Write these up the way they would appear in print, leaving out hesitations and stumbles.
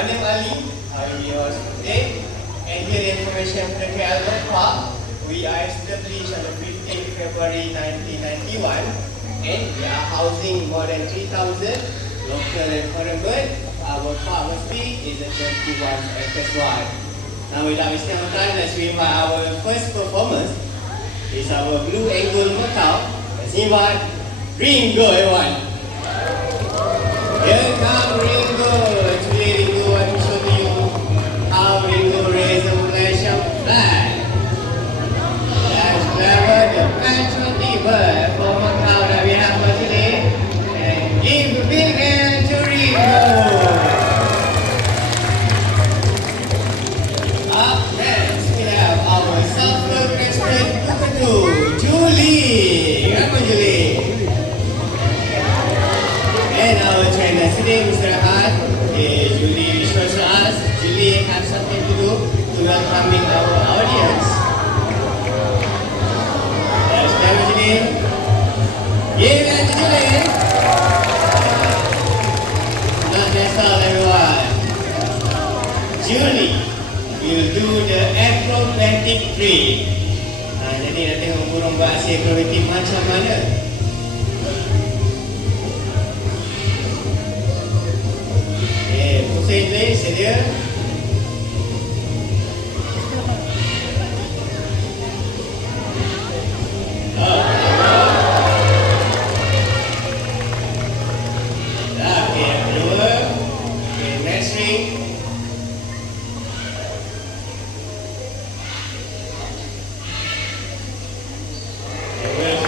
My name is Ali. I will be your host today. And here the information for the Albert Park. We are established on the 15th February 1991, and we are housing more than 3,000 local and foreign birds. Our park mostly is a 21 acres wide. Now without wasting our time, let's invite our first performance. It's our Blue Angle Motown. Let's invite Ringo, everyone. Here comes Ringo. Actually, Ringo, I will show to you how Ringo raised a flash of flag. That's clever, the patriotic bird for Motown that we have for today. And give a big hand to Ringo. Up next, we have our Sulphur-crested cockatoo, Julie. Come on, Julie. And our trainer today, Mr. Ahad. Okay, Julie shows us. Julie has something to do to welcoming our audience. Yes, come on, Julie. Give it to Julie. Not that's all, everyone. Julie will do the acrobatic trick. Jadi nak tengok burung buat aksi akrobatik macam mana. Okay, pusing ni sedia. Okay, yang kedua. Okay, next ring.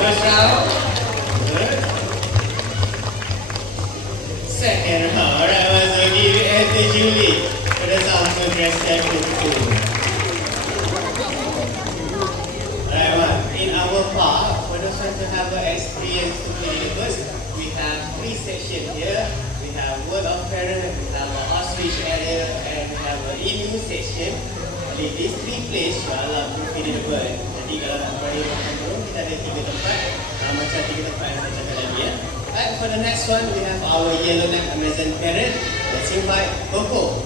First round. Good. Second round. Alright, once I give it to Julie for the Sulphur-crested cockatoo. Alright, one. In our park, for those ones who have an experience to play the birds, we have 3 sections here. We have World of Parrot, we have an ostrich area, and we have an emu section. In these 3 places, you are allowed to feed the bird. Jadi kalau nak beri makan burung, kita ada 3 tempat. Macam 3 tempat yang saya cakap tadi ya. Alright, for the next one, we have our yellow-necked Amazon parrot. Let's invite Coco.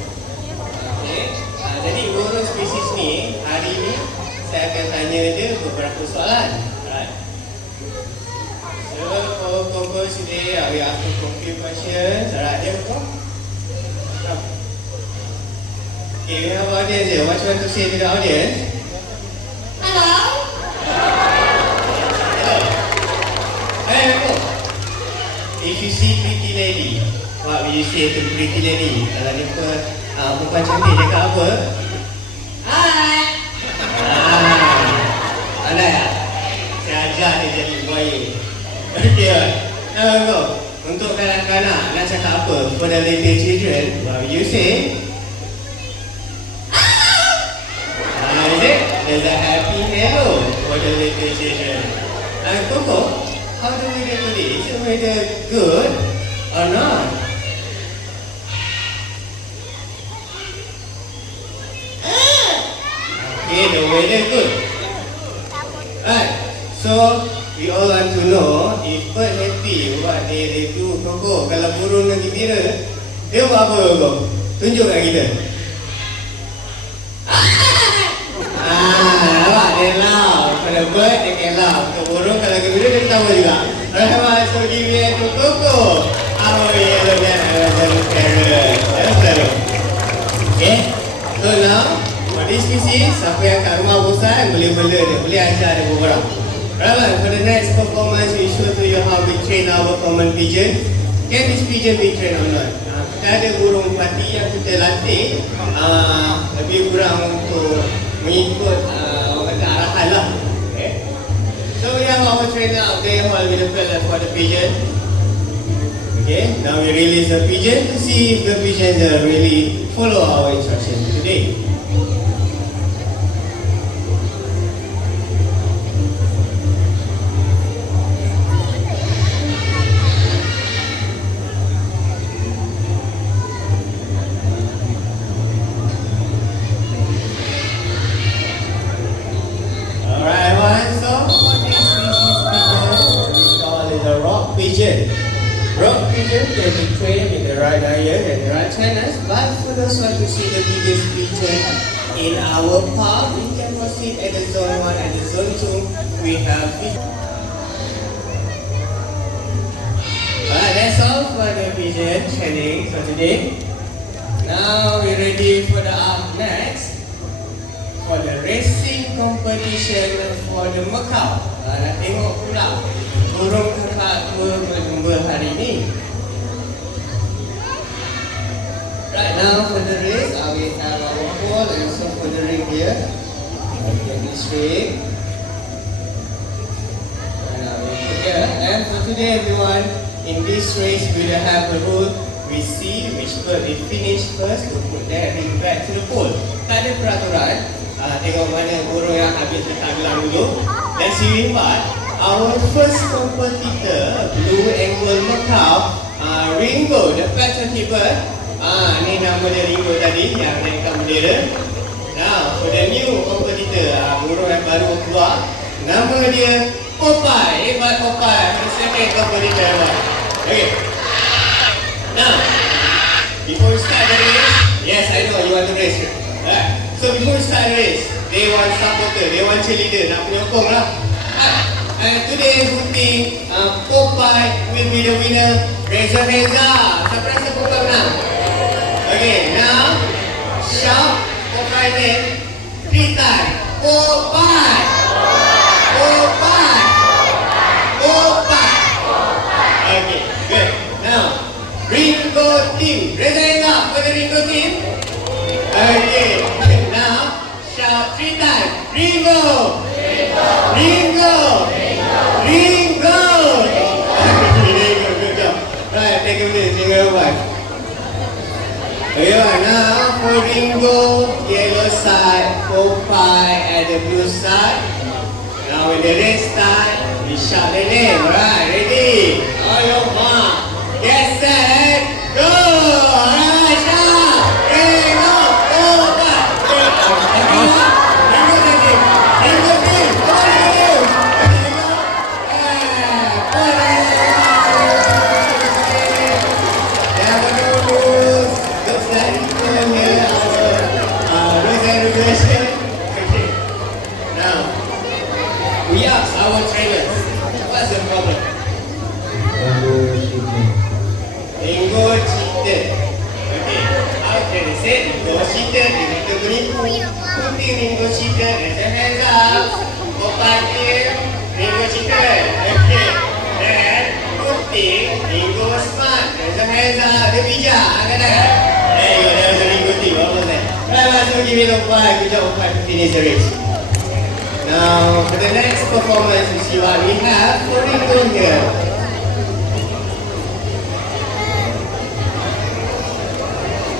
Okay. Jadi burung spesies ni, hari ni saya akan tanya dia beberapa soalan. Alright. So for Coco today, we ask Coco a few questions. Alright, dia Coco. Okay, we have audience here. What you want to say to the audience? Hello. Hello. Hey, Coco. If you see pretty lady, what will you say to pretty lady? Kalau dia perempuan cantik, dia cakap apa? Hi. Pandai tak? Saya ajar dia jadi buaya. Okay, now Coco. Untuk kanak-kanak, nak cakap apa? For the little children, what will you say? Is it? There's a happy hello for the little children. Coco, how do we get today? Is the weather good or not? Okay, the weather good. Right. So we all want to know if bird happy, what they do. Coco, kalau burung lagi gembira, dia buat apa Coco? Tunjuk kat kita. Nampak dia laugh. Kalau bird dia can laugh. Untuk burung kalau gembira dia ketawa juga. Alright, so give it to Coco. Our yellow-necked Amazon parrot. Yes, sir. Okay. So now, for this species, siapa yang kat rumah bosan boleh bela dia, boleh ajar dia beberapa. Alright, for the next performance, we show to you how we train our common pigeon. Can this pigeon be trained or not? Kita ada burung pati yang kita latih lebih kurang untuk mengikut orang kata arahan lah. Okay. So we have our trainer out there while we prepare for the pigeon. Okay, now we release the pigeon to see if the pigeons really follow our instructions today. Rock pigeon. pigeon can be trained in the right iron and the right channels, but for those who want to see the biggest pigeon in our park, we can proceed at the zone 1 and the zone 2. We have that's all for the pigeon training for today. Now we're ready for the up next for the racing competition for the Macau. Nak tengok pula burung kakak tua berjumpa hari ini. Right now for the race, we have our pole and also for the ring here. Get this ring. And for today everyone, in this race we will have a rule. We see which bird will finish first to put that ring back to the pole. Tak ada peraturan. Tengok mana burung yang habis letak gelang dulu. Let's see what our first competitor, Blue Angle Macau, Ringo, the pattern bird. Ni nama dia Ringo tadi yang naikkan bendera. Now for the new competitor, burung yang baru keluar, nama dia Popeye. Hebat Popeye, the second competitor. Okay. Now, before we start the race, yes, I know you want to race. So before we start the race, they want supporter, they want cheerleader, nak penyokong lah. And today who think Popeye will be the winner? Raise your hands up. Siapa rasa Popeye menang? Okay, now shout Popeye name 3 times. Popeye! Popeye! Popeye! Okay, good. Now, Ringo team. Raise your hands up for the Ringo team. Okay, now shout 3 times. Ringo! Ringo! Ringo! Ringo! Ringo, good job. Right, take a minute, Ringo one. Okay, now for Ringo, yellow side, Popeye at the blue side. Now when the race start, we shout the name. Right, ready? On your mark. Get set, go! Alright, shout! Ringo, Popeye! Ringo team! Ringo team! Come on, Ringo! Ringo! Never know rules. Looks like Ringo here. Rules and regulation. Okay. Now, we ask our trainers, what's the problem? Ringo cheated. Okay, our trainer said Ringo cheated. Kita beripu. Putih Ringo cheated. Raise your hands up. Popeye team, Ringo cheated. Okay. Then Putih, Ringo smart. Raise your hands up. Dia bijak. Kan tak? There you go. That was a Ringo team. What was that? Right, so give it a Popeye. Good job Popeye to finish the race. Now for the next performance, we see what we have for Ringo here.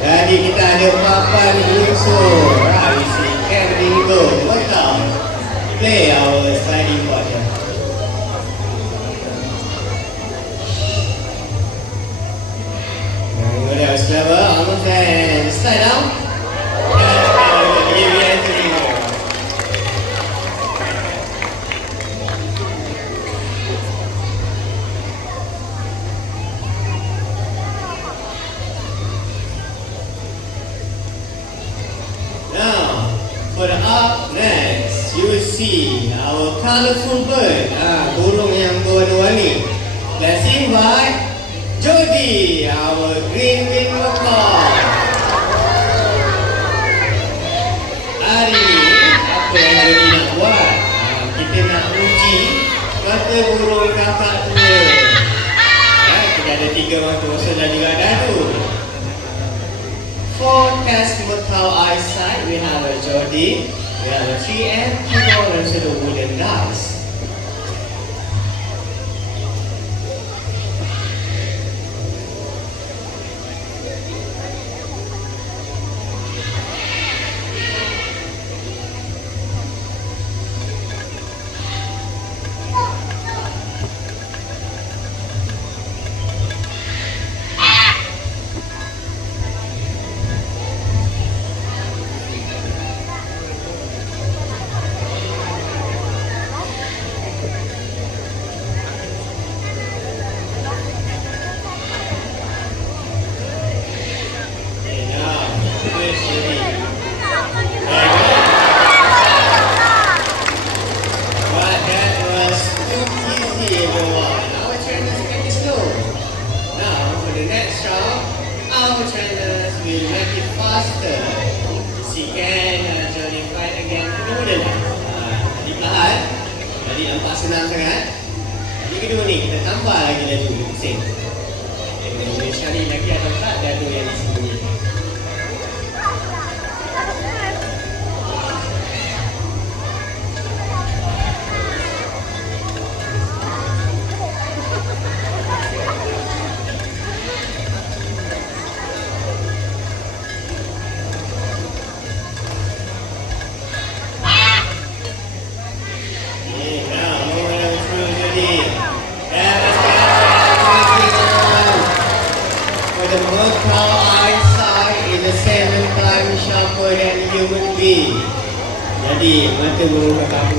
Jadi kita ada papan unsur. We see Ken Ringo. Welcome. Play our sliding board here. Ringo dah clever. Almost and slide down. Give it to Ringo. Now, for the up next, you will see our colourful bird, burung yang berwarna-warni. Let's invite Jody, our green-winged macaw. Hari ni, apa yang Jody nak buat? Kita nak uji kata burung kakak tua. Kita ada 3 orang tu, so dah juga dah tu. For test Macau eyesight, we have a Jody, we have a 3M, and also the wooden dice. nampak lagi laju pusing. Boleh cari lagi atau tak dadu yang disembunyikan. The Merkau eyesight is the 7 times sharper than human being. Jadi mata burung kakak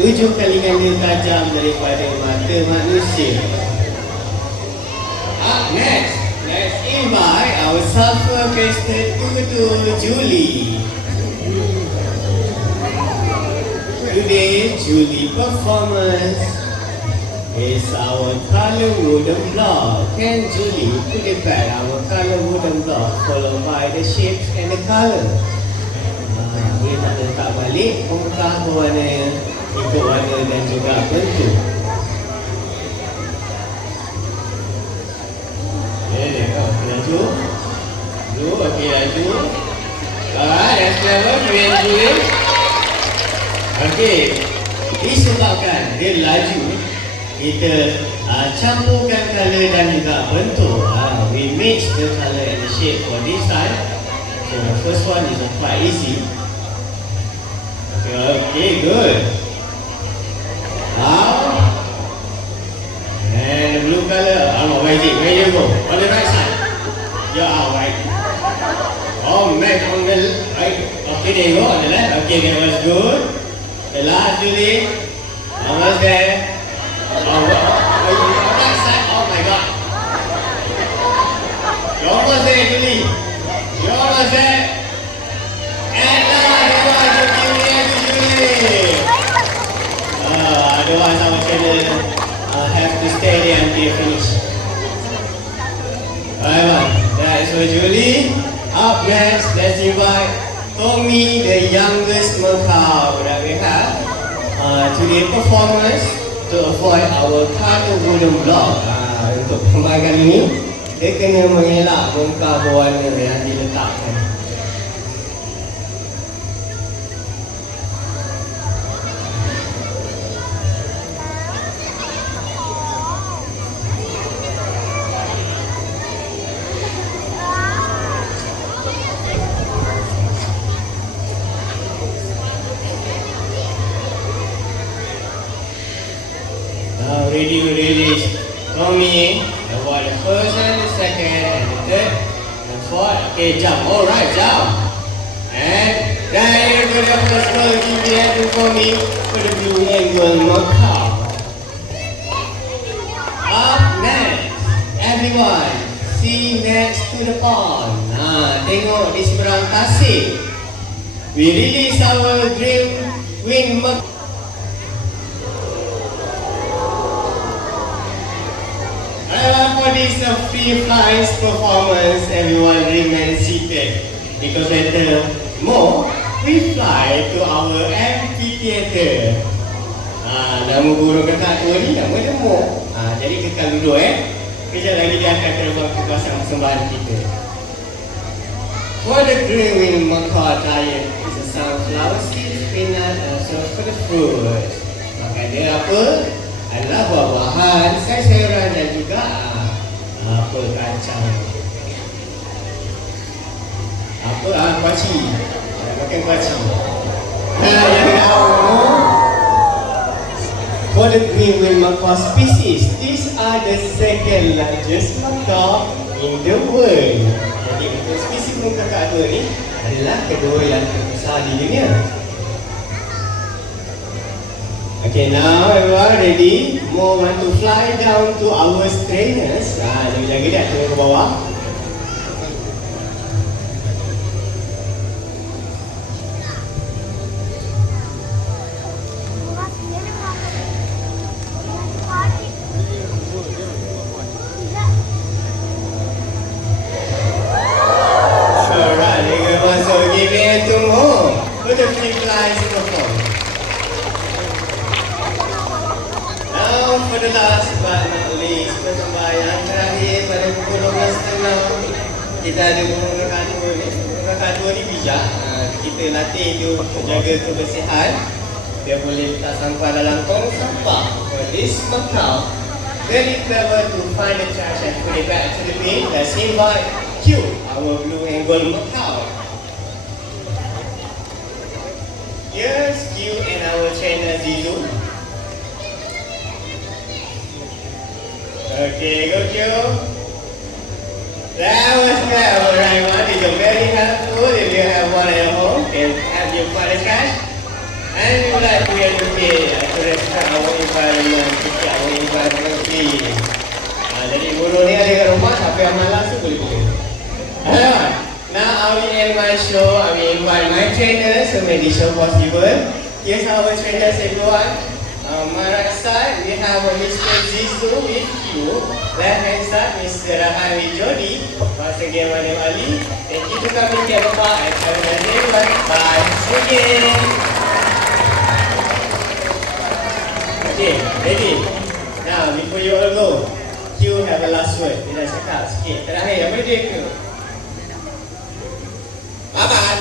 7 kali ganda tajam daripada mata manusia. Up next, let's invite our sulfur-crested tutu Julie. Today, Julie performance is our color wooden block. Can Julie put it back our color wooden block followed by the shapes and the color? Boleh tak letak balik bongkar berwarna ikut warna dan juga bentuk. Laju. Okey, laju. Alright, that's clever. Kemudian Julie. Okey. Disebabkan dia laju, kita campurkan color dan juga bentuk. We mix the color and the shape for this side. So the first one is quite easy. Okay, good. Now, and the blue color. Where is it? Where you go? On the right side. Yeah, right. Oh, man, on the right. Okay, there you go. On the left. Okay, that was good. The last, Julie. Almost there. Oh my God. You're almost there, Julie. You're almost there. And now the one to Julie. Otherwise our channel have to stay there until you finish. Alright, that is for Julie. Up next, let's invite Tommy, the youngest Merkau that we have, to the performance. To avoid our color wooden block. Untuk perkembangan ini, dia kena mengelak bongkar berwarna yang diletakkan. Ready, Tommy, about the first and the second and the third and the fourth. Okay, jump. Alright, jump. And there you go, the first one. Give me hand to Tommy for the blue angle Merkau. Up next, everyone, see next to the pond. Tengok di seberang tasik. We release our dream wing Merkau. For this free flies performance, everyone remain seated because later more we fly to our amphitheater. Nama burung kakak tua ni nama dia Mo. Jadi kekal duduk kejap lagi dia akan terbang ke kawasan persembahan kita. For the green wing Merkau attire is a sunflower seed, peanut and also for the fruit. Maka dia apa? Adalah buah-buahan, sayur-sayuran dan juga apel kacang. Kuaci. Makan kuaci. For the green wing Merkau species, these are the second largest Merkau in the world. Jadi untuk spesies burung kakak tua ni adalah kedua yang terbesar di dunia. Okay, now everyone ready? More want to fly down to our trainers. Jaga dia turun ke bawah. Alright, everyone, so give me a two more. Put the free flies perform. For the last but not least, kita ada burung kakatua ni. Burung kakatua ni bijak. Kita latih dia untuk jaga kebersihan. Dia boleh letak sampah dalam tong sampah. So this macaw very clever to find the trash and put it back to the bin. Let's invite Q, our blue and gold macaw. Here's Q and our trainer Zizu. Okay, go Q. That was good. Alright, one is very helpful if you have one at home. Can have you find the trash. And we would like to educate to respect our environment, to keep our environment clean. Jadi burung ni ada kat rumah, siapa yang malas tu boleh pilih. Now I will end my show. I will invite my trainers to make the show possible. Here's our trainers everyone. My right side we have Mr. Zizu with you. Left hand side Mr. Rahan with Jody. Once again my name Ali. Thank you to coming to Eropa and have a nice day everyone. Bye. See you again. Okay, ready? Now, before you all go, Q have a last word. Dia dah cakap sikit. Terakhir, apa dia Q? Bye-bye.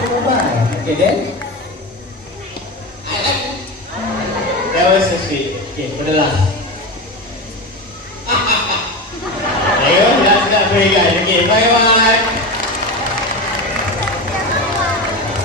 Bye-bye. Okay, then? I like you. That was so sweet. Okay, for the last. There you go, last berikan. Okay, bye-bye.